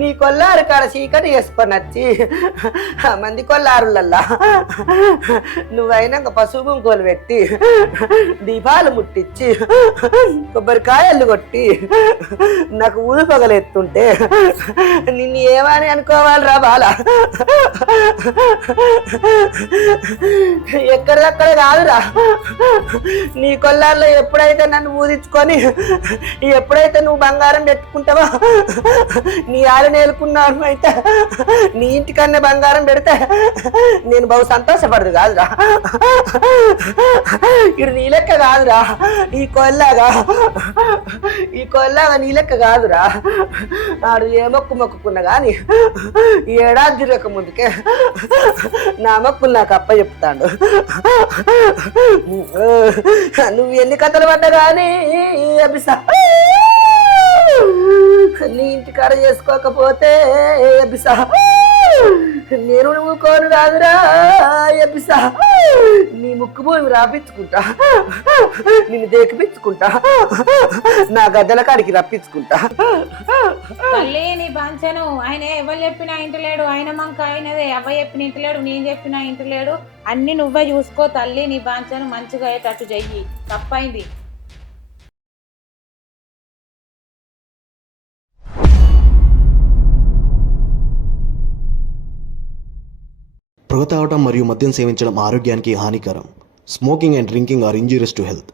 నీ కొల్లారు కాడ చీకటి వేసుకొని వచ్చి మంది కొల్లారులల్లా నువ్వైనాక పసుపు కుంకుమలు పెట్టి దీపాలు ముట్టించి కొబ్బరికాయలు కొట్టి నాకు ఊరు పగలెత్తుంటే నిన్ను ఏమని అనుకోవాలిరా బాల? ఎక్కడిదక్కడ కాదురా, నీ కొల్లాల్లో ఎప్పుడైతే నన్ను ఊదించుకొని ఎప్పుడైతే నువ్వు బంగారం పెట్టుకుంటావో నీ ఆలు నేర్చుకున్నాను అయితే నీ ఇంటికన్నా బంగారం పెడితే నేను బహు సంతోషపడదు కాదురా. ఇడు నీ లెక్క కాదురా, ఈ కొల్లాగా నీ లెక్క కాదురా. నాడు ఏ మొక్కు మొక్కుకున్నా కానీ ఈ ఏడాది తిరగక ముందుకే నా మొక్కులు నాకు అప్ప చెప్తాడు. నువ్వు ఎన్ని కథలు పడ్డా కానీ అభిసా నీ ఇంటికాడ చేసుకోకపోతే అభిసా నేను నువ్వు కోరు కాదురా అభిసా. నీ ముక్కు భూమి రాపించుకుంటా, నిన్ను దేకిపించుకుంటా, నా గద్దెల కాడికి రప్పించుకుంటా. తల్లి నీ బాంచను ఆయన ఎవరు చెప్పినా ఇంటలేడు, ఆయన మంక ఆయనదే. అవ్వ చెప్పిన ఇంటలేడు, నేను చెప్పినా ఇంటలేడు. అన్ని నువ్వే చూసుకో తల్లి. నీ బాంచను మంచిగా అయ్యేటట్టు చెయ్యి. తప్పైంది. పొగ తాగటం మరియు మద్యం సేవించడం ఆరోగ్యానికి హానికరం. Smoking and drinking are injurious to health.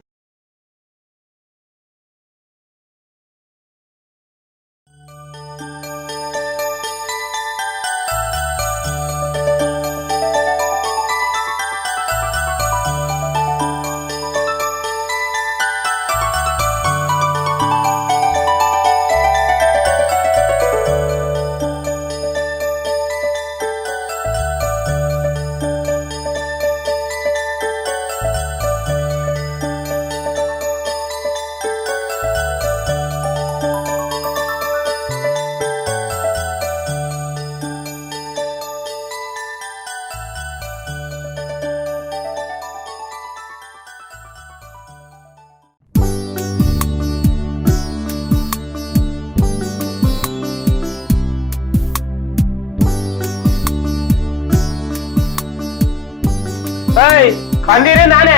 పందిరే నానే.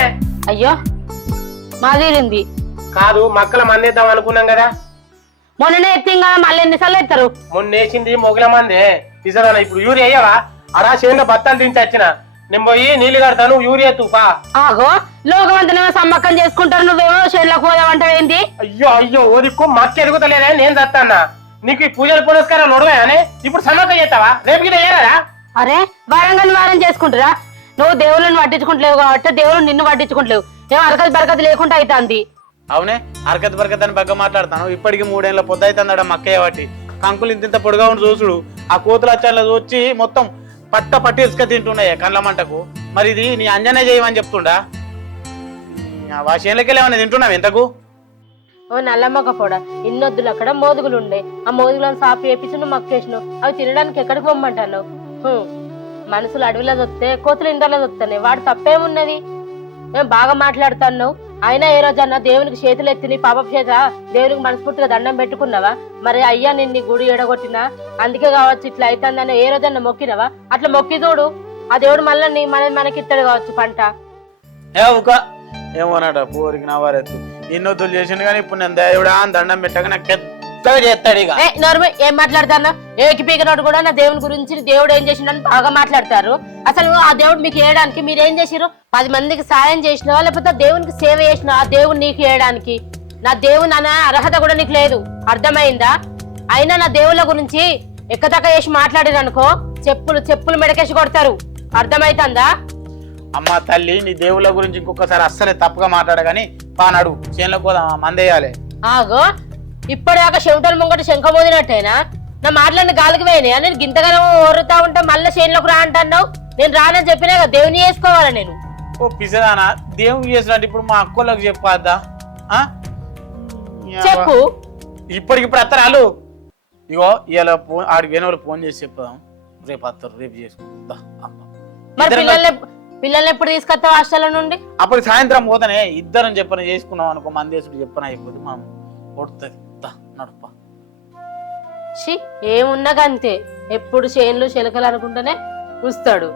అయ్యో మాదిరింది కాదు, మక్కల మందేద్దాం అనుకున్నాం కదా. మొన్ననే ఎత్తిం కదా, మళ్ళీ ఎన్నిసార్లు ఎత్తారు? మొన్న వేసింది మొగల మందే ఇసదానా. ఇప్పుడు యూరియా వేయవా? అరా చేనులో బత్తాలు తింటే వచ్చిన నేను పోయి నీళ్లు కడతాను, యూరియా తూపా. ఆగో లోకమంతనేమో సమ్మక్కం చేసుకుంటారు, నువ్వేమో చేనులకు పోదామంటావు ఏంటి? అయ్యో అయ్యో ఓదిక్కు మక్క ఎదుగుతలేదే, నేను చస్తానా? నీకు ఈ పూజలు పురస్కారాలు ఉడవాయనే ఇప్పుడు సమ్మక్కం చేస్తావా? రేపు గిట్ట చేయరా? అరే వారంగా వారం చేసుకుంటారా? నువ్వు దేవుళ్ళని పట్టించుకుంటలేవు కాబట్టి దేవుడు నిన్ను పట్టించుకుంటలేవు. ఏమో అరకతి బరకతి లేకుండా అవుతుంది. అవునే అరకతి బరకతి అని బాగా మాట్లాడతాను. ఇప్పటికి 3 ఏళ్ళ పొద్దు అవుతుందట మక్కయ్య బట్టి. కంకులు ఇంత పొడుగా ఉండి చూసుడు, ఆ కోతులు వచ్చాల వచ్చి మొత్తం పట్టి ఇసుక తింటున్నాయి కండ్ల మంటకు. మరి ఇది నీ అంజనే చేయమని చెప్తుండా? వాషేళ్ళకెళ్ళి ఏమన్నా తింటున్నావు ఎంతకు? ఓ నల్లమ్మక పొడ ఇన్నొద్దులు అక్కడ మోదుగులు ఉండే, ఆ మోదుగులను సాపి వేపించి నువ్వు మక్కేసినావు. అవి తినడానికి ఎక్కడికి పొమ్మంటాను? మనుషులు అడవిలో దొత్తే కోతులు ఇంటలో దొత్తాయి, వాడు తప్పేమున్నది? మేము బాగా మాట్లాడుతున్నావు. అయినా ఏ రోజన్నా దేవునికి చేతులు ఎత్తి నీ పాప చేత దేవునికి మనస్ఫూర్తిగా దండం పెట్టుకున్నావా? మరి అయ్యా నిన్ను గుడి ఎడగొట్టినా అందుకే కావచ్చు ఇట్లా అవుతుందని ఏ రోజన్నా మొక్కినవా? అట్లా మొక్కి చూడు, ఆ దేవుడు మళ్ళీ మనకిస్తాడు కావచ్చు పంట. ఏమోనట పోరికి నా వారెత్తు ఇన్నొద్దులు చేసిండు కానీ ఇప్పుడు నేను దేవుడా అని దండం పెట్టక నాకు పెద్దగా చేస్తాడు. ఇక ఏం మాట్లాడతాను? ఏకిపీకనోడు కూడా నా దేవుని గురించి దేవుడు ఏం చేసిండని బాగా మాట్లాడతారు. అసలు ఆ దేవుడు మీకు వేయడానికి మీరేం చేసిరు? 10 మందికి సాయం చేసినావా లేకపోతే దేవునికి సేవ చేసినావా? ఆ దేవుడు నీకు వేయడానికి నా దేవుని అనే అర్హత కూడా నీకు లేదు, అర్థమైందా? అయినా నా దేవుళ్ళ గురించి ఎక్కదక్క చేసి మాట్లాడిరనుకో చెప్పులు మెడకేసి కొడతారు, అర్థమైతుందా? అమ్మ తల్లి నీ దేవుళ్ళ గురించి ఇంకొకసారి అస్సలే తప్పుగా మాట్లాడగాని పానాడు చేనులో పోదాం మందేయాలి. ఆగో ఇప్పటిదాకా చెమటలు ముంగట శంఖ మోదినట్టేనా? నా మాటలన్నీ గాలికి పోయినాయా? నేను గింతగానో ఓరుతా ఉంటా మళ్ళీ చేనులోకి రా అంటున్నావు. నేను రానని చెప్పినా కదా, దేవుని చేసుకోవాలా నేను? ఓ పిసదానా దేవుని చేసినట్టు ఇప్పుడు మా అక్కోళ్ళకి చెప్పద్దా? చెప్పు. ఇప్పటికిప్పుడు అత్తరాలు ఇగో ఇలా ఆడికి వేరే ఫోన్ చేసి చెప్తాం, రేపు వస్తారు, రేపు చేసుకుందా. మరి పిల్లల్ని ఎప్పుడు తీసుకొస్తావు హాస్టల్ నుండి? అప్పుడు సాయంత్రం పోతానే ఇద్దరం చెప్పని చేసుకున్నాం అనుకో, మందేశుడు చెప్పన అయిపోతుంది మనం కొడుతుంది నడుప షి ఏమున్నా అంతే, ఎప్పుడు చేన్లు చిలకలు అనుకుంటేనే చూస్తాడు.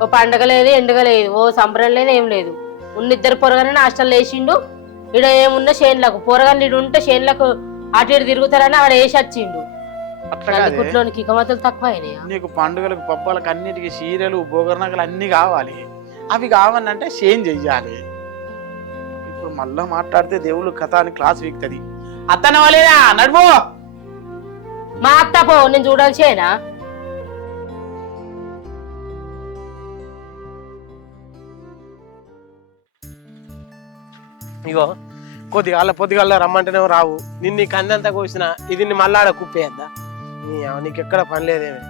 ఓ పండగ లేదు, ఎండుగ లేదు, ఓ సంబరం లేదు, ఏం లేదు. ఉన్నిద్దరు పొరగానే హాస్టల్ వేసిండు. ఇడ ఏమున్నా చేన్లకు పొరగాని ఇడు ఉంటే చేన్లకు అటు ఇటు తిరుగుతారని ఆడ వేసి వచ్చిండు. కుట్లోనికి ఇకమతులు తక్కువ అయినాయా? నీకు పండుగలకు పబ్బాలకు అన్నిటికీ చీరలు బోగర్నకలు అన్ని కావాలి. అవి కావాలంటే చేంజ్ చెయ్యాలి. ఇప్పుడు మళ్ళా మాట్లాడితే దేవుళ్ళు కథ అని క్లాస్ వీక్తుంది. అత్తన వాళ్ళేనా నడుము. మా అత్త పో, నేను చూడాల్సేనా? ఇగో పొద్దుగాల రమ్మంటేనే రావు. నిన్ను కందంతా కోసిన ఇది మళ్ళా ఆడ కుప్పేద్దా? నీకు ఎక్కడ పని లేదేమే.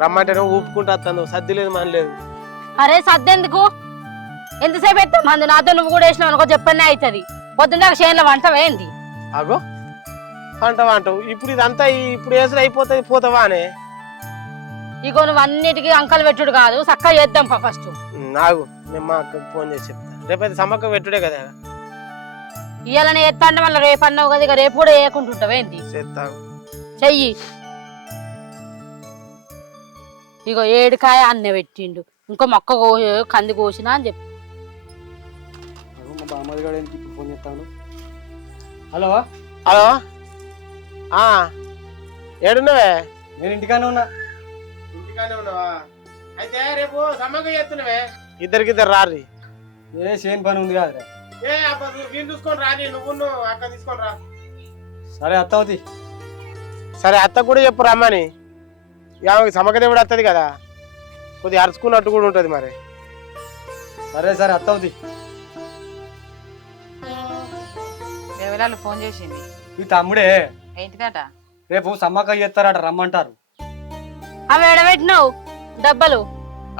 రమ్మంటేనే ఊపుకుంటూ వస్తాను, సర్ది లేదు మన లేదు. అరే సద్దెందుకు, ఎంతసేపు ఎత్తా మంది నాతో నువ్వు కూడా వేసినావు అనుకో చెప్పనే అవుతుంది. పొద్దున్న చేనులో వంట వేయండి. అగో అంటావు ఇప్పుడు ఇదంతా ఇప్పుడు వేసిన అయిపోతుంది, పోతావా అనే. ఇగో నువ్వు అన్నిటికీ అంకలు పెట్టుడు కాదు, చక్కగా చేద్దాం ఫస్ట్. నాగు నేను మా అక్కకు ఫోన్ చేసి చెప్తా. రేపైతే సమ్మక్క పెట్టుడే కదా. ఇవాళ ఎత్తా అంటే మళ్ళీ రేపు అన్నావు కదా, ఇక రేపు కూడా వేయకుంటుంటావేంది? చేస్తావు చెయ్యి. ఇగో ఏడుకాయ అన్న పెట్టిండు, ఇంకో మొక్క కంది కోసినా అని చెప్పి. హలో హలో ఏడున్నావే? నేను ఇంటికానే ఉన్నా. ఇంటికానే ఉన్నావా? అయితే రేపు సమ్మక్క చేస్తున్నావే. ఇద్దరికిద్దరు రారి. ఏ చేను పని ఉంది కాదురా. చూసుకొని రాని, నువ్వు అక్క తీసుకొని రా. సరే అత్తవుతి. సరే అత్త కూడా చెప్పు రమ్మని. సమ్మక్క దేవుడు వస్తుంది కదా, కొద్దిగా అరుచుకున్నట్టు కూడా ఉంటుంది మరి. సరే అత్తవుతి. దేవలాలు ఫోన్ చేసింది. ఈ తమ్ముడే ఏంటిదట? రేపు సమ్మక్క చేస్తారట, రమ్మంటారు. అవి ఎడబెట్టినావు డబ్బలు?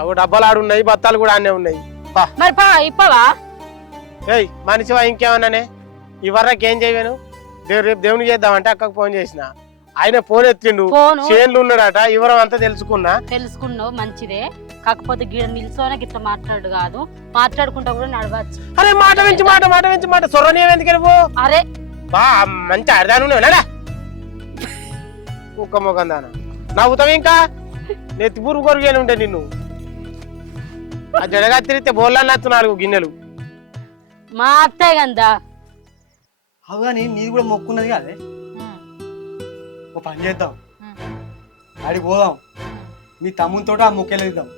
అవి డబ్బాలు ఆడున్నాయి, బత్తాలు కూడా ఆనే ఉన్నాయి. మరి ఇప్పవా? ఏయ్ మనిషివా ఇంకేమన్నానే? ఈ వరకు ఏం చేయను. రేపు దేవునికి చేద్దామంటే అక్కకు ఫోన్ చేసిన, ఆయన ఫోన్ ఎత్తిండు. చేన్లు ఉన్నాడట, వివరం అంతా తెలుసుకున్నావు. మంచిదే, కాకపోతే గిడ నిల్చోనే గిట్లా మాట్లాడు కాదు, మాట్లాడుకుంటా కూడా నడవచ్చు. అరే మాట వెంచి మాట సొర్రని ఎందుకు వెళ్ళిపో. అరే బా మంచి అర్థాలు ఉన్నాడా కుక్క మొఖం దానా? నవ్వుతావు ఇంకా నెత్తిపూరు కొరిగేలు ఉంటాయి నిన్ను. ఆ జడగా తిరిగితే బోళ్ళని నచ్చు 4 గిన్నెలు. మా అత్తయ్య గందా అవుగాని నీది కూడా మొక్కున్నది కాదే. ఒక పని చేద్దాం, ఆడికి పోదాం, నీ తమ్ముతో ఆ మొక్కెళ్ళిద్దాం.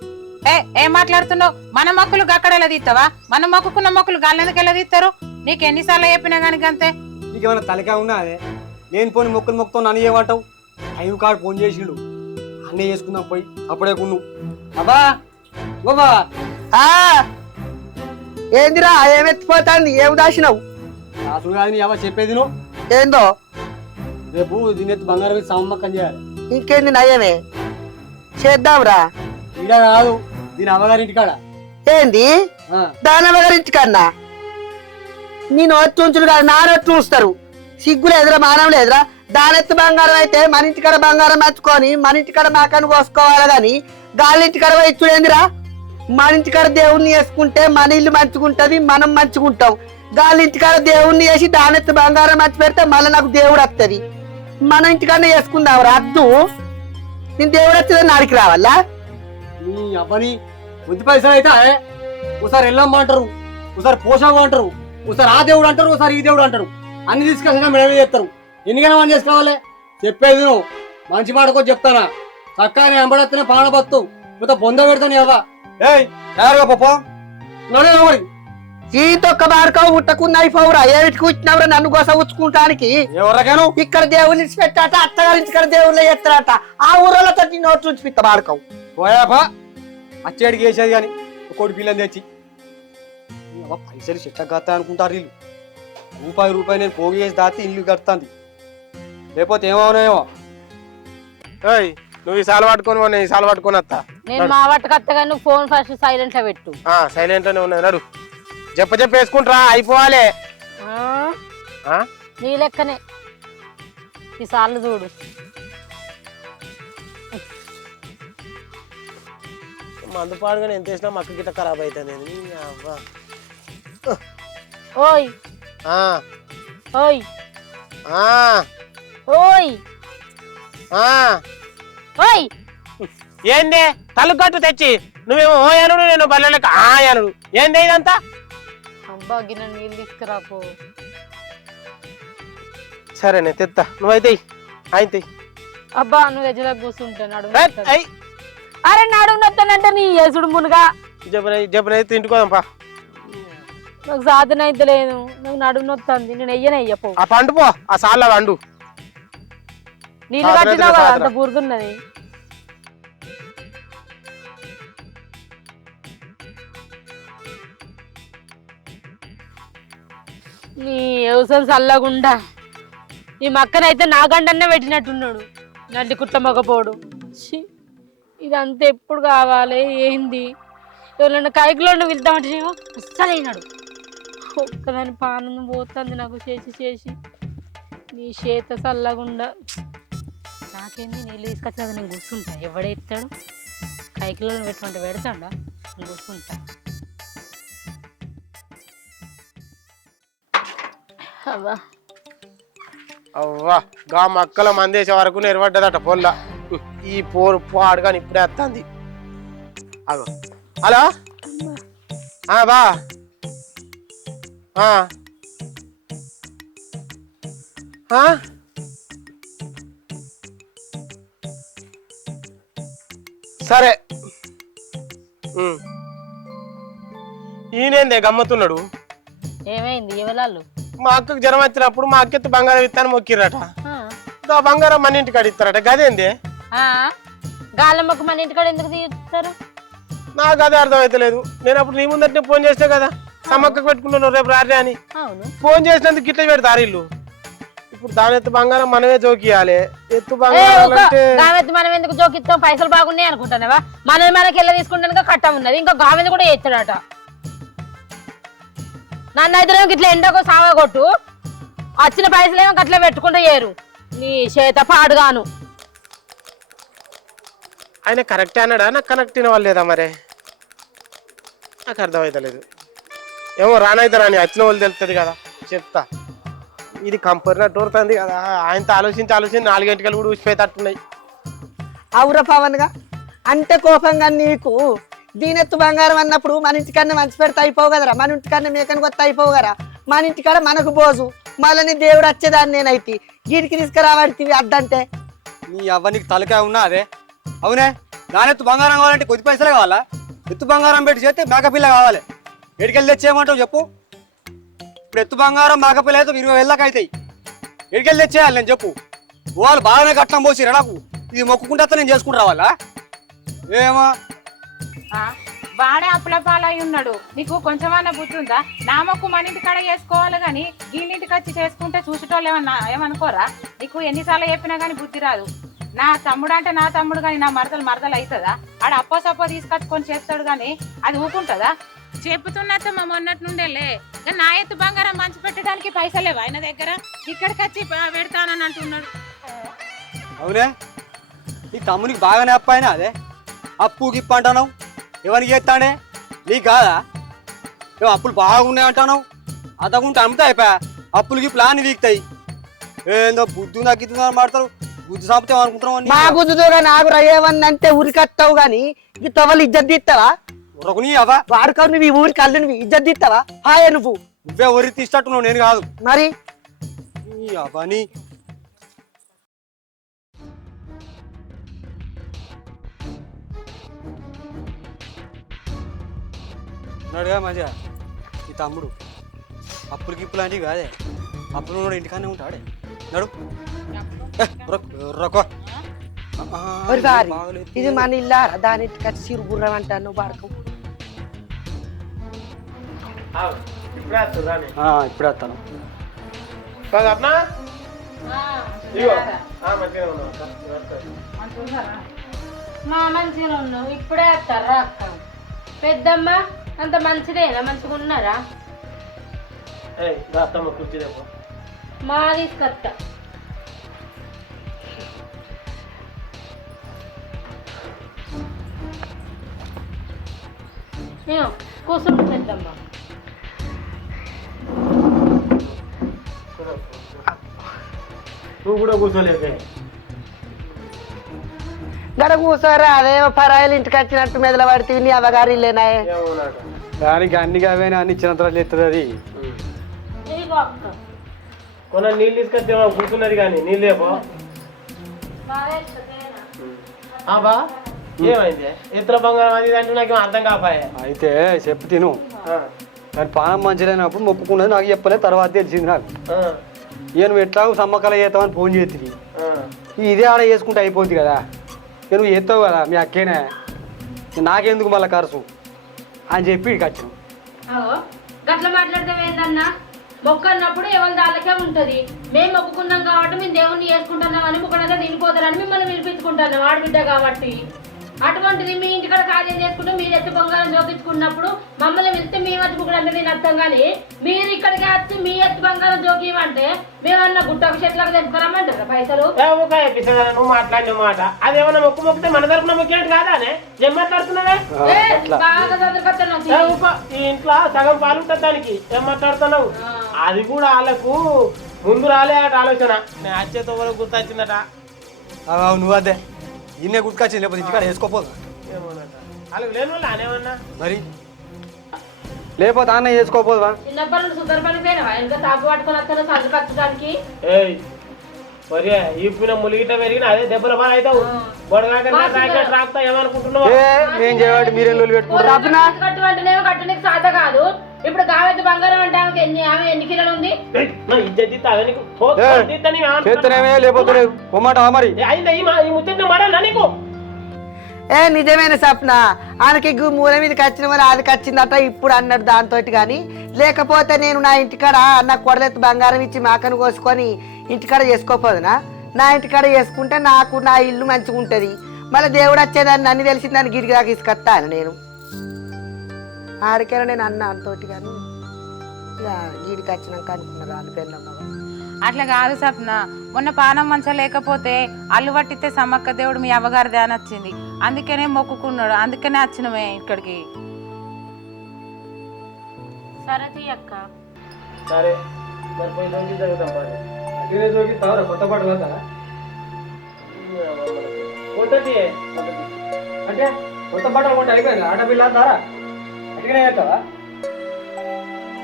ఏం మాట్లాడుతున్నావు? మన మొక్కులు గక్కడెలా తీస్తావా? మన మొక్కుకున్న మొక్కులు గాళ్ళెందుకు ఎలా తీస్తారు? నీకు ఎన్నిసార్లు చెప్పినా కానీ అంతే. నీకేమైనా తలకాయ ఉన్నా అదే, నేను పోని మొక్కులు మొక్కుతో నన్ను ఏమంటావు? టైం కార్డు ఫోన్ చేసిండు, అన్నీ చేసుకుందాం పోయి. అప్పుడే కొన్ను అబ్బా బాబా. ఏందిరా ఏమెత్తిపోతాంది? ఏం దాచినావు? అసలు కాదు నీ అవ్వ చెప్పేది నువ్వు. ఏందో రేపు దీని బంగారం మీద సమ్మక్కం చేయాలి. ఇంకేంది నయమే, చేద్దాంరా. ఈడ కాదు, దీని అమ్మగారింటి కాడ. ఏంది దాని అమ్మగారింటి కన్నా? నీ నోట్టు ఉంచులు కాదు, నా నోట్లు ఉంచుతారు. సిగ్గు లేదురా, మానం లేదురా. దానెత్తు బంగారం అయితే మన ఇంటికాడ బంగారం మర్చుకొని మన ఇంటికాడ మాకని కోసుకోవాలి గాని గాలింటికాడ ఇచ్చుడేందిరా? మన ఇంటికాడ దేవుణ్ణి వేసుకుంటే మన ఇల్లు మంచుకుంటది, మనం మంచుకుంటాం. గాలింటికాడ దేవుణ్ణి వేసి దానెత్తు బంగారం మర్చి పెడితే మళ్ళీ నాకు దేవుడు వస్తుంది. మన ఇంటికాడనే వేసుకుందాం రా. అద్దు నేను దేవుడు వచ్చేదని నాడికి రావాలా? నీ అవ్వని బుద్ధి పైసలు అయితే ఒకసారి ఎల్లమ్మ అంటారు, ఒకసారి పోషమ్మ అంటారు, ఒకసారి ఆ దేవుడు అంటారు, ఒకసారి ఈ దేవుడు అంటారు. అన్ని తీసుకొచ్చినా మేమే చేస్తారు. ఎన్నికైనా మనం చేసుకోవాలి. చెప్పేది నువ్వు మంచి మాటకో చెప్తానా? చక్కగా ఎంబడెత్తనే పాడబత్తు ఇంత బొంద పెడతాను అవ్వ. ఈతొక్క బారకావు ఉట్టకున్నాయి పౌరా. ఏమిటికి వచ్చినవరా నన్ను గోస ఉచ్చుకుంటానికి? ఎవరికైనా ఇక్కడ దేవుళ్ళు పెట్టాట, అత్తగారి ఇంటికాడ దేవుళ్ళు ఎత్తారట. ఆ ఊరోళ్ళతో నోట్లు ఉంచి పిత్త బారకావు పోయాపా అచ్చేడికి వేసేది కానీ కోడి పిల్లని తెచ్చి పైసలు చెట్ల కత్తా అనుకుంటారు వీళ్ళు. రూపాయి నేను పోగి చేసి దాటి ఇల్లు కడుతుంది. లేకపోతే ఏమవునాయేమో. నువ్వు ఈ సాలు పట్టుకొని ఈ సాలు పట్టుకొని వస్తా. నేను మా వాటికి అత్తగా నువ్వు ఫోన్ ఫస్ట్ సైలెంట్ పెట్టు. సైలెంట్ లోనే ఉన్నది. నడు చెప్ప వేసుకుంటారా, అయిపోవాలి. నీ లెక్కనే ఈ సార్లు చూడు. మందు పాడుగానే ఎంత వేసినా మక్క గిట్ట ఖరాబ్ అవుతుంది. ఓయ్ ఓయ్ ఓయ్ ఆ, ఓయ్ ఏందే తలుగట్టు తెచ్చి నువ్వేమో ఓ అనుడు నేను బల్లెలకి ఆ అనుడు ఏందే ఇదంతా? అబ్బా గిన్న నీళ్ళు తీసుకురాపో. సరేనే తెత్తా, నువ్వైతే అయితే అబ్బా నువ్వు ఎజలో కూర్చుంటాను అరే నడుము నొత్తానంటే నీ యేసుడు మునుగా జబ్బనైతే తింటుకోదాంపా. నాకు సాధన అయితే లేదు, నాకు నడుము నొత్తంది, నేను వెయ్యనయ్యపో. ఆ పండు పో, ఆ సార్ల వండు. నీళ్ళు కట్టినావు కదా అంత బురదున్నది. నీ వ్యవసాయం చల్లగుండా ఈ మక్కనైతే నా గండన్నే పెట్టినట్టున్నాడు, నల్లి కుట్ల మొగపోడు. ఇదంతా ఎప్పుడు కావాలి ఏంది? ఎవరైనా కైకులో వెళ్తామంటే అస్సలైనాడు. ఒక్కదాని పానం పోతుంది నాకు చేసి చేసి. నీ చేత చల్లగుండా నాకేంది నీళ్ళు తీసుకొచ్చి నేను కూర్చుంటా. ఎవడెత్తాడు కైకులో పెట్టుకుంటే పెడతాడా? నేను కూర్చుంటా. అవ్వా అవ్వా గా మక్కల మందేసే వరకు నెరవడ్డదట పొల్ల. ఈ పోరు పాడు కానీ ఇప్పుడే వస్తుంది. అగో హలో బా సరే. ఈయనేందే గమ్మతున్నాడు? ఏమైంది? ఎవరాళ్ళు? మా అక్కకు జ్వరం వచ్చినప్పుడు మా అక్కెత్తి బంగారం ఇస్తాను మొక్కిరట. బంగారం మన ఇంటికి అడిస్తారట. గదేంది? గాలమ్మకు మన ఇంటికాడ ఎందుకు తీస్తారు? నాకు అదే అర్థం అయితే లేదు. నేను అప్పుడు నీ ముందంటే ఫోన్ చేసినా కదా, సమ్మక్కకు పెట్టుకుంటున్నావు రేపు రాత్రి అని. ఫోన్ చేసినందుకు గిట్ల పెడతారు ఇల్లు. ఇప్పుడు దాని ఎత్తు బంగారం మనమే జోకియాలి. ఎత్తు బంగారం మనం ఎందుకు జోకిస్తాం? పైసలు బాగున్నాయి అనుకుంటానేవా? మనకి ఎలా తీసుకుంటాను కట్ట ఉన్నది, ఇంకా గామెది కూడా చేస్తాడట. నన్ను అయితే ఇట్లా ఎండకు సాగా కొట్టు, వచ్చిన పైసలు ఏమో అట్లా పెట్టుకుంటూ చేయరు. నీ చేత పాడుగాను. ఆయన కరెక్ట్ అన్నాడా? నాకు కనెక్ట్ అయిన వాళ్ళు లేదా మరి? నాకు అర్థమవుతలేదు. ఏమో రానైతే రాని, వచ్చిన వాళ్ళు తెలుస్తుంది కదా, చెప్తా. ఇది కంపరినట్టు దూరుతుంది కదా. ఆయనతో ఆలోచించి 4 గంటలు కూడా ఊసిపోయేటట్టున్నాయి. అవురా పవన్గా అంటే కోపంగా నీకు దీనెత్తు బంగారం అన్నప్పుడు మన ఇంటికన్నా మంచి పెడితే అయిపోవు కదరా, మన ఇంటికన్నా మేకని కొత్త అయిపోవు కదా. మన ఇంటికాడ మనకు బోజు, మళ్ళీ దేవుడు వచ్చేదాన్ని నేనైతే గీడికి తీసుకురాబడితే అద్దంటే. నీ అవ్వ నీకు తలకాయ ఉన్నా అదే? అవునే, నానెత్తు బంగారం కావాలంటే కొద్ది పైసలే కావాలా? ఎత్తు బంగారం పెట్టి చేస్తే మేకపిల్ల కావాలి. ఎడికెళ్ళి తెచ్చేయమంటావు చెప్పు? ఇప్పుడు ఎత్తు బంగారం మేకపిల్ల అయితే 20,000 దాకా అవుతాయి. ఎడికెళ్ళి తెచ్చేయాలి నేను చెప్పు? వాళ్ళు బాగానే కట్నం పోసిరా నాకు, ఇది మొక్కుకుంటే నేను చేసుకుంటూ రావాలా? ఏమో వాడే అప్పుల పాలై ఉన్నాడు. నీకు కొంచెమన్నా బుద్ధి ఉందా? నా మొక్కు మన ఇంటి కాడ చేసుకోవాలి కానీ వీళ్ళింటికి వచ్చి చేసుకుంటే చూసేటోళ్ళు ఏమనుకోరా? నీకు ఎన్నిసార్లు చెప్పినా కానీ బుద్ధి రాదు. నా తమ్ముడు అంటే నా తమ్ముడు కానీ నా మరదలు అవుతుందా? ఆడ అప్పో సప్పో తీసుకొచ్చుకొని చేస్తాడు కానీ అది ఊకుంటుందా? చెప్పుతున్నట్టు మా మొన్నటి నుండేలే నా ఎత్తు బంగారం మంచి పెట్టడానికి పైసలేవు ఆయన దగ్గర. ఇక్కడికి వచ్చి పెడతానని అంటున్నాడు. అవునే, నీ తమ్మునికి బాగానే అప్పు అయినా అదే అప్పు గిప్పు అంటావు. ఎవరికి చేస్తాడే? నీకు కాదా? మేము అప్పులు బాగున్నాయి అంటావు. అదకుంటే అమ్మితే అయిపోయా, అప్పులకి ప్లాన్ వీక్తాయి. ఏందో బుద్ధి తగ్గుతుందని మాడతారు. బుద్ధి సాపుతాం అనుకుంటున్నావు. మా గుద్దుగా నాకు రయ్యేవన్నంటే ఊరికత్తావు గాని ఈ తొవలు ఇజ్జత్ తీస్తావా? ఉరకుని అవా వాడుకో నువ్వు ఈ ఊరికి అల్లు నువ్వు ఇజ్జత్ తీస్తావా? హాయ్ నువ్వు నువ్వే ఒరి తీసేటట్టున్నావు, నేను కాదు. మరి అవని ఉన్నాడుగా మంచిగా ఈ తమ్ముడు. అప్పులు గిప్పులు లాంటివి కాదే, అప్పులు ఉన్నాడు ఇంటికానే ఉంటాడే. నడు ఇది మన ఇల్లా? దాని కచ్చి సిరుగుర్రం అంటాను నువ్వు వాడుకో. ఇప్పుడే వస్తాను. మంచిగా ఉన్నావు, ఇప్పుడే వస్తారా అక్క? పెద్దమ్మ అంత మంచిదేనా? మంచిగా ఉన్నారా? మా తీసుకొస్తా. కూర్చుంటు పెద్దమ్మ. నువ్వు కూడా కూర్చోలేదే. గడ కూర్చోరా, అదేమో పరాయిలు ఇంటికి వచ్చినట్టు మెదల పడితే నీ అవగారు ఇల్లేనాయే. దానికి అన్ని కావేనా అన్ని ఇచ్చినంత ఎత్తుంది అది. కొన నీళ్ళు తీసుకొచ్చేమో కూర్చున్నది కానీ నీళ్ళు లేపో. బా ఏమైంది ఎత్తుల బంగారం అది అంటే నాకు అర్థం కాపాయే. అయితే చెప్పు తిను, కానీ పానం మంచిదైనప్పుడు మొక్కుకున్నది నాకు చెప్పలేదు, తర్వాత తెలిసింది నాకు. ఇక నువ్వు ఎట్లా సమ్మకాలు చేస్తావని ఫోన్ చేస్తుంది, ఇదే ఆడ చేసుకుంటే అయిపోద్ది కదా. ఇక నువ్వు చేస్తావు కదా మీ అక్కేనే, నాకెందుకు మళ్ళీ ఖర్చు అని చెప్పి ఇక్కడికి వచ్చాను. గట్ల మాట్లాడతావేందన్నా? మొక్క అన్నప్పుడు ఎవరి దాళ్ళకే ఉంటది. మేము మొక్కుకున్నాం కాబట్టి మేము దేవుణ్ణి చేసుకుంటున్నాం అని ముక్కడంతా తినిపోతారని మిమ్మల్ని పిలిపించుకుంటున్నాం ఆడబిడ్డ కాబట్టి. అటువంటిది మీ ఇంటికాడ కార్యం చేసుకుంటూ మీరు ఎత్తు బంగారం జోకించుకున్నప్పుడు మమ్మల్ని వెళ్తే మేము వచ్చి ముక్కడంతా నేను అర్థం కానీ మీరు ఇక్కడికి వచ్చి మీ ఎత్తు బంగారం జోకియమంటే మేమన్నా గుట్టకు చెట్లకు తెంపుతారమ్మంటారా పైసలు? నువ్వు మాట్లాడిన మాట అదేమన్నా మొక్కు మొక్కితే మన తరపున మొక్కినట్టు కాదా ఏం మాట్లాడుతున్నావే? ఈ ఇంట్లో సగం పాలు ఉంటుంది దానికి, ఏం మాట్లాడుతున్నావు? అది కూడా వాళ్ళకు ముందు రాలే అట ఆలోచన. నేను అచ్చేతో వరకు గుర్తొచ్చిందట. నువ్వు అదే ఇన్నే గుర్తుకొచ్చింది, లేకపోతే ఇంటికాడ వేసుకోపోదు. వాళ్ళకి లేని వాళ్ళు అనేమన్నా మరి లేకపోతే అన్న చేసుకోపోదువా? చిన్నప్పటి నుండి సుందర పనిపోయినా ఇంకా తాపు పట్టుకొని వస్తాను సర్దు కట్టడానికి. ఒరే ఈపిన ములిగిట పెరిగిన అదే దెబ్బల బాగా అవుతావు. రాకుతా ఏమనుకుంటున్నావు? నేను చేయబట్టి మీరేం కట్టుకుంటేనేమో కట్టడానికి సాధ కాదు. ఇప్పుడు కావచ్చు బంగారం అంటే ఆమె ఎన్ని కిలోలు ఉంది? చేస్తేనేమే లేకపోతే పొమ్మాట మరి. ఏ నిజమైన సప్న, ఆయనకి మూల మీదకి వచ్చిన మరి అది వచ్చిందట ఇప్పుడు అన్నాడు దాంతో. కానీ లేకపోతే నేను నా ఇంటికాడ నా కొడలెత్తు బంగారం ఇచ్చి మాకను కోసుకొని ఇంటికాడ చేసుకోపోదునా? నా ఇంటికాడ చేసుకుంటే నాకు నా ఇల్లు మంచిగా ఉంటుంది. మళ్ళీ దేవుడు వచ్చేదాన్ని అన్ని తెలిసిందని గిడికి దాకా తీసుకొస్తాను నేను. ఆడికైనా నేను అన్న అంతోటి కానీ ఇక గీడికి వచ్చినాక అనుకున్నారు వాళ్ళు పెళ్ళమ్మ. అట్లా కాదు సప్న, మొన్న పానం మంచిగా లేకపోతే అల్లు పట్టితే సమ్మక్క దేవుడు మీ అవ్వగారిదే అని వచ్చింది, అందుకనే మొక్కుకున్నాడు, అందుకనే వచ్చినమే ఇక్కడికి. సరే అక్క. సరే మరి పోయి దొంగి జరుగుతాం. కొత్త పాటు ఉంటుంది అంటే కొత్త పాటలు కొంటే అయిపోయింది ఆటపిల్ల తారా అడిగినా చేస్తావా?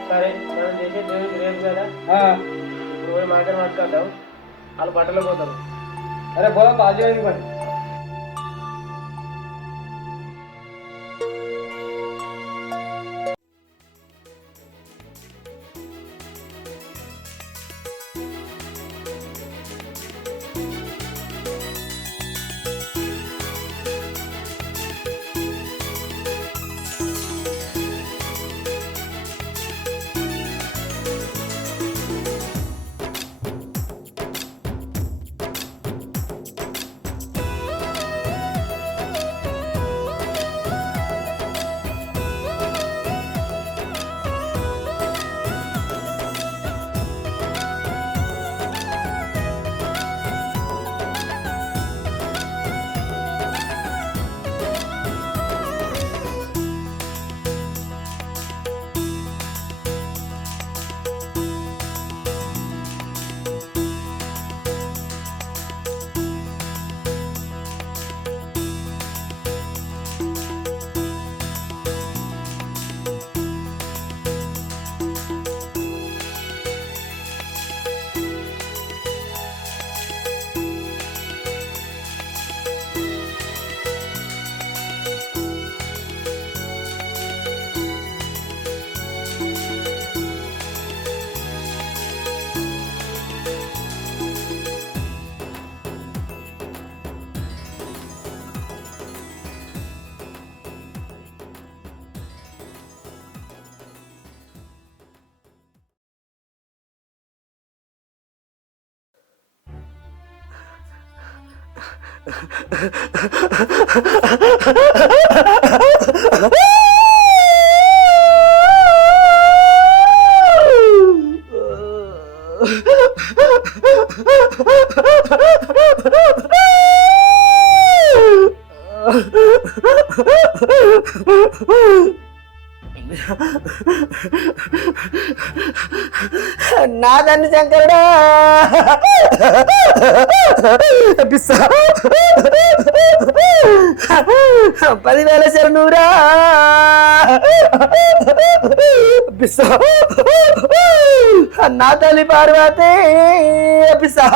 సరే మనం చేసే దేవుడికి రేపు కదా, ఇప్పుడు పోయి మాట మాట్లాడదాం. వాళ్ళు బట్టలు పోతారు. అరే పోదాం బాధ్యత మరి. నాదన్ని శంకరుడా పిస్సా 10,000 శరణురా పిసా నా తల్లి పార్వతి పిసా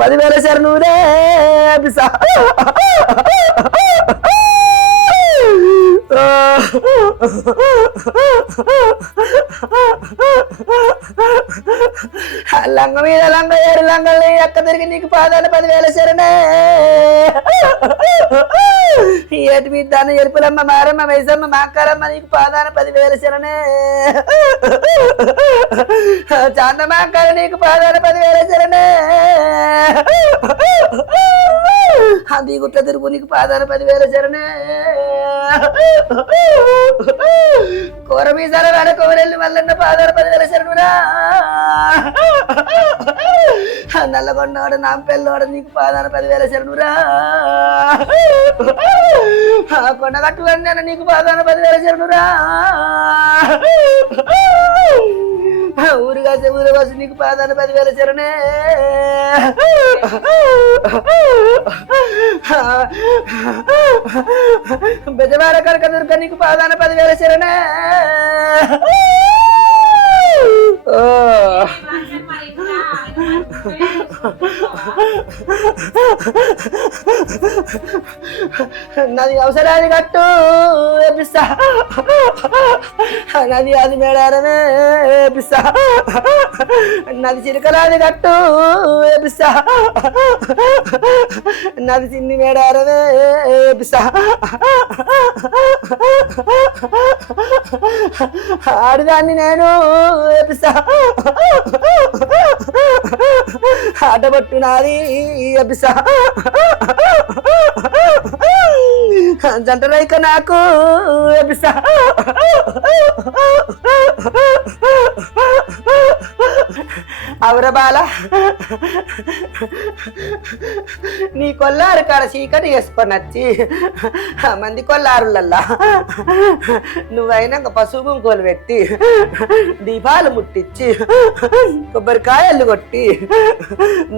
10,000 శరణురే పిసా లంగ మీద లంగ 7 లంగల్ని ఎక్క తిరిగి నీకు పాదాలు 10,000 శరణే ఏటి మీద దాన్ని ఎరుపులమ్మ మారమ్మ వయసమ్మ మాకారమ్మ నీకు పాదాన 10,000 శరణే చాందమాకార నీకు పాదాన 10,000 శరణే అది గుట్ల తిరుగు నీకు పాదాన 10,000 శరణే కూర మీసాల వేడ కోరెల్లి మల్లన్న పాదాన 10,000 శరణురా నల్లగొండవాడు నాంపెల్లోడు నీకు పాదాన 10,000 శరణురా కొండగట్టు అన్న నీకు పాదాన 10,000 శరణురా ఊరుగాసే ఊరుగాసు నీకు పాదాన 10,000 శరణే బెజవాడ కనక దుర్గ నీకు పాదాన 10,000 శరణే నది అవసరాన్ని కట్టు పిస్తా నది అది మేడారమే పిస్తా నది చిరకరాది కట్టు పిస్తా నది చిన్ని మేడారమే పిస్తా ఆడిదాన్ని నేను పిస్తా ఆటబట్టు నాది పిస్తా జంట రైక నాకు పిస్తా అవర బాల నీ కొల్లారు కాడ చీకటి వేసుకొని వచ్చి మంది కొల్లారులల్లా నువ్వైనాక పసుపు కుంకుమలు పెట్టి దీపాలు ముట్టించి కొబ్బరికాయలు కొట్టి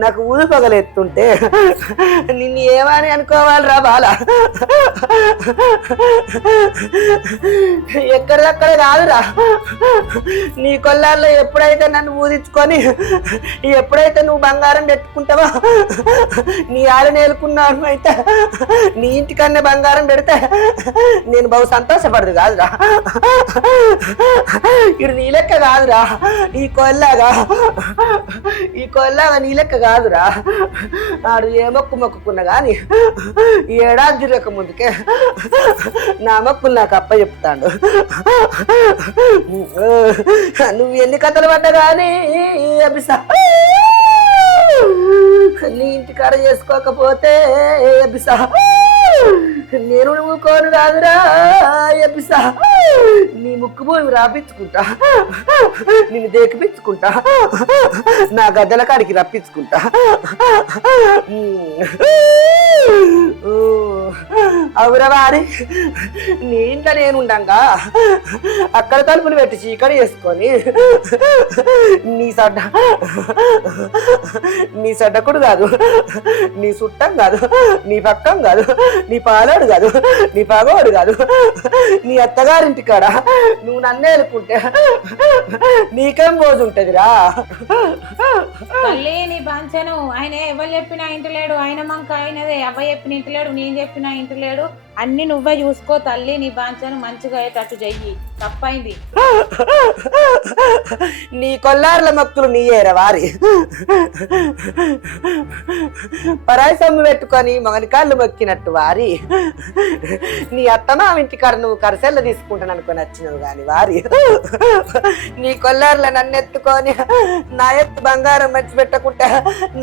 నాకు ఊరు పగలెత్తుంటే నిన్ను ఏమని అనుకోవాలిరా బాల ఎక్కడిదక్కడ కాదురా నీ కొల్లాల్లో ఎప్పుడైతే నన్ను ఊదించుకొని ఎప్పుడైతే నువ్వు బంగారం పెట్టుకుంటావో నీ ఆలు నేర్చుకున్నాను అయితే నీ ఇంటికన్నా బంగారం పెడితే నేను బహు సంతోషపడదు కాదురా ఇది నీ లెక్క కాదురా ఈ కొల్లాగా నీ లెక్క కాదురా నాడు ఏ మొక్కుకున్నా కానీ ఈ ఏడాది తిరగక ముందుకే నా మొక్కులు నాకు అప్ప చెప్తాడు నువ్వు ఎన్ని కథలు పడ్డా కానీ అభిసా నీ ఇంటికాడ చేసుకోకపోతే అభిసా నేను నువ్వు కోరు కాదురా అభిసా నీ ముక్కు భూమి రాపించుకుంటా నిన్ను దేకిపించుకుంటా నా గద్దెల కాడికి రప్పించుకుంటా అవురవారి నీ ఇంట్లో నేనుండంగా అక్కడ తలుపులు పెట్టి చీకటి వేసుకొని నీ సడ్డకుడు కాదు, నీ చుట్టం కాదు, నీ పక్కం కాదు, నీ పాలోడు కాదు, నీ పగోడు కాదు, నీ అత్తగారింటి కాడ నువ్వు నన్నే అనుకుంటే నీకేం రోజు ఉంటదిరా. తల్లి నీ బాంచను ఆయన ఎవరు చెప్పినా ఇంటలేడు, ఆయన మంక ఆయనదే, అవ్వ చెప్పిన ఇంటలేడు, నేను చెప్పినా ఇంటలేడు, అన్ని నువ్వే చూసుకో తల్లి. నీ బాంచను మంచిగా అయ్యేటట్టు చెయ్యి, తప్పైంది. నీ కొల్లారుల మొక్కులు నీయేరా వారి. పరాయి సొమ్ము పెట్టుకొని మొగని కాళ్ళు మొక్కినట్టు వారి. నీ అత్తమా ఇంటి కాడ నువ్వు కరసెల్ల తీసుకుంటాను అనుకొని వచ్చినవు కాని వారి. నీ కొల్లారుల నన్ను ఎత్తుకొని నా ఎత్తు బంగారం మంచి పెట్టకుండా,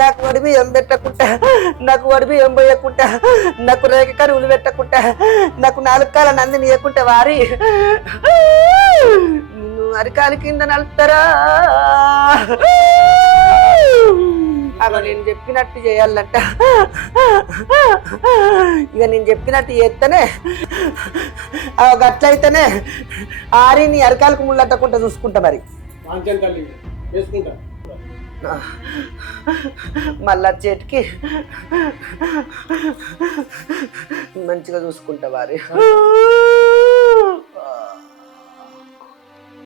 నాకు వడిబి ఎం పెట్టకుండా, నాకు వడిబి ఎం పోయకుండా, నాకు రేఖ కరువులు పెట్టకుండా, నాకు 4 కాల నందిని ఇవ్వకుంటే వారి నిన్ను అరికాలి కింద నలుపుతారా. అగ నేను చెప్పినట్టు చేయాలంట. ఇక నేను చెప్పినట్టు చేస్తేనే గట్లయితేనే ఆరి నీ అరికాలకు ముళ్ళట్టకుండా చూసుకుంటా. మరి మళ్ళా చేతికి మంచిగా చూసుకుంటా వారి